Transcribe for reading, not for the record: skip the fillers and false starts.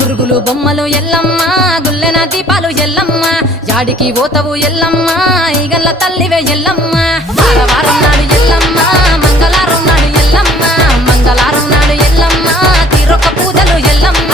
గురుగులు బొమ్మలు ఎల్లమ్మ గుల్లెన దీపాలు ఎల్లమ్మ యాడికి పోతవు ఎల్లమ్మ ఈగల్ల తల్లివే ఎల్లమ్మ వారం నాడు ఎల్లమ్మ మంగళవారం నాడు ఎల్లమ్మ మంగళవారం నాడు ఎల్లమ్మ తీరొక్క పూజలు ఎల్లమ్మ